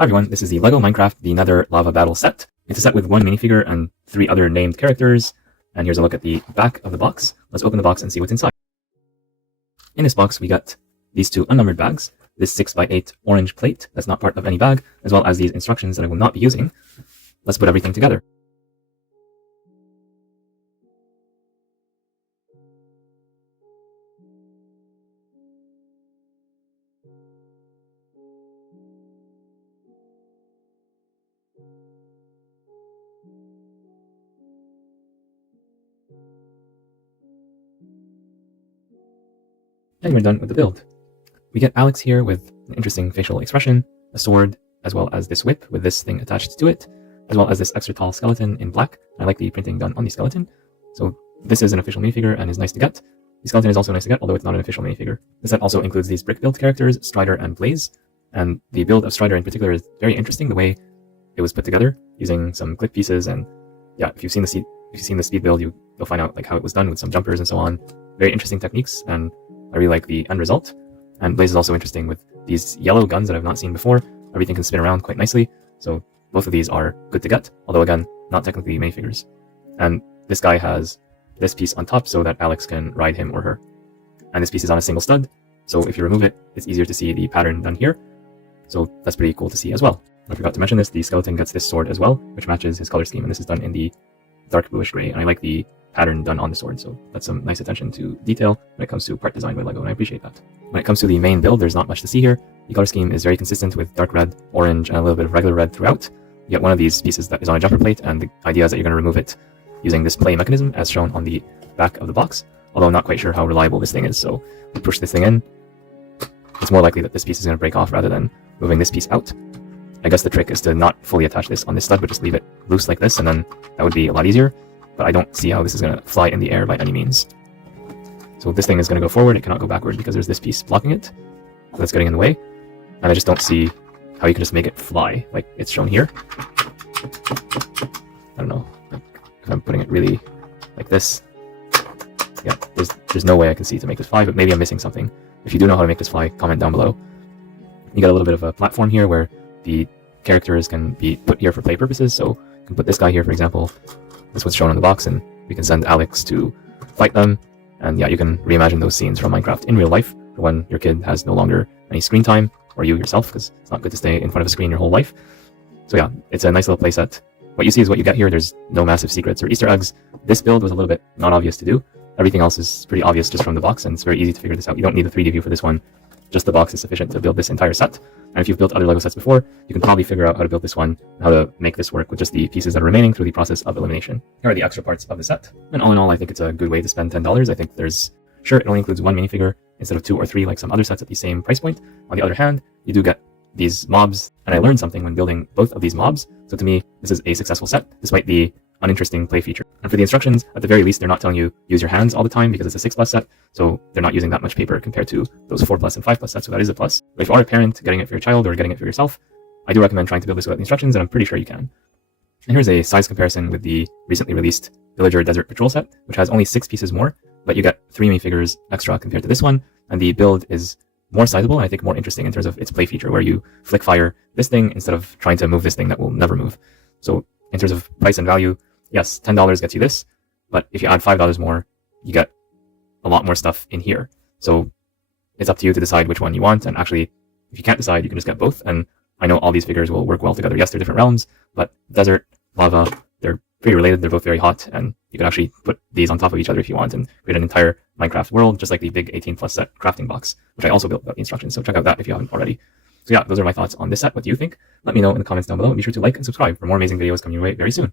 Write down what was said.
Hi everyone, this is the LEGO Minecraft The Nether Lava Battle set. It's a set with one minifigure and 3 other named characters. And here's a look at the back of the box. Let's open the box and see what's inside. In this box we got these 2 unnumbered bags, this 6x8 orange plate that's not part of any bag, as well as these instructions that I will not be using. Let's put everything together. And we're done with the build. We get Alex here with an interesting facial expression, a sword, as well as this whip with this thing attached to it, as well as this extra tall skeleton in black. I like the printing done on the skeleton. So this is an official minifigure and is nice to get. The skeleton is also nice to get, although it's not an official minifigure. The set also includes these brick build characters, Strider and Blaze, and the build of Strider in particular is very interesting, the way it was put together using some clip pieces. And yeah, if you've seen the speed build, you'll find out like how it was done with some jumpers and so on. Very interesting techniques, and I really like the end result. And Blaze is also interesting with these yellow guns that I've not seen before. Everything can spin around quite nicely, so both of these are good to get, although again, not technically minifigures. And this guy has this piece on top so that Alex can ride him or her. And this piece is on a single stud, so if you remove it, it's easier to see the pattern done here. So that's pretty cool to see as well. I forgot to mention this, the skeleton gets this sword as well, which matches his color scheme, and this is done in the dark bluish gray, and I like the pattern done on the sword, so that's some nice attention to detail when it comes to part design by LEGO, and I appreciate that. When it comes to the main build, there's not much to see here. The color scheme is very consistent with dark red, orange, and a little bit of regular red throughout. You get one of these pieces that is on a jumper plate, and the idea is that you're going to remove it using this play mechanism as shown on the back of the box, although I'm not quite sure how reliable this thing is, so we push this thing in. It's more likely that this piece is going to break off rather than moving this piece out. I guess the trick is to not fully attach this on this stud, but just leave it loose like this, and then that would be a lot easier. But I don't see how this is going to fly in the air by any means. So this thing is going to go forward, it cannot go backward because there's this piece blocking it. So that's getting in the way. And I just don't see how you can just make it fly like it's shown here. I don't know, like if I'm putting it really like this. Yeah, there's no way I can see to make this fly, but maybe I'm missing something. If you do know how to make this fly, comment down below. You got a little bit of a platform here where the characters can be put here for play purposes. So you can put this guy here, for example. That's what's shown on the box, and we can send Alex to fight them. And yeah, you can reimagine those scenes from Minecraft in real life for when your kid has no longer any screen time, or you yourself, because it's not good to stay in front of a screen your whole life. So yeah, it's a nice little playset. What you see is what you get here. There's no massive secrets or Easter eggs. This build was a little bit not obvious to do. Everything else is pretty obvious just from the box, and it's very easy to figure this out. You don't need a 3D view for this one. Just the box is sufficient to build this entire set. And if you've built other LEGO sets before, you can probably figure out how to build this one, and how to make this work with just the pieces that are remaining through the process of elimination. Here are the extra parts of the set. And all in all, I think it's a good way to spend $10. I think sure, it only includes 1 minifigure instead of 2 or 3 like some other sets at the same price point. On the other hand, you do get these mobs, and I learned something when building both of these mobs. So to me, this is a successful set, despite the uninteresting play feature. And for the instructions, at the very least, they're not telling you use your hands all the time because it's a 6+ set, so they're not using that much paper compared to those 4+ and 5+ sets, so that is a plus. But if you are a parent getting it for your child or getting it for yourself, I do recommend trying to build this without the instructions, and I'm pretty sure you can. And here's a size comparison with the recently released Villager Desert Patrol set, which has only 6 pieces more, but you get 3 minifigures extra compared to this one, and the build is more sizable and I think more interesting in terms of its play feature, where you flick fire this thing instead of trying to move this thing that will never move. So in terms of price and value, yes, $10 gets you this, but if you add $5 more, you get a lot more stuff in here. So it's up to you to decide which one you want, and actually, if you can't decide, you can just get both, and I know all these figures will work well together. Yes, they're different realms, but desert, lava, they're pretty related, they're both very hot, and you can actually put these on top of each other if you want and create an entire Minecraft world, just like the big 18+ set crafting box, which I also built without the instructions, so check out that if you haven't already. So yeah, those are my thoughts on this set. What do you think? Let me know in the comments down below, and be sure to like and subscribe for more amazing videos coming your way very soon.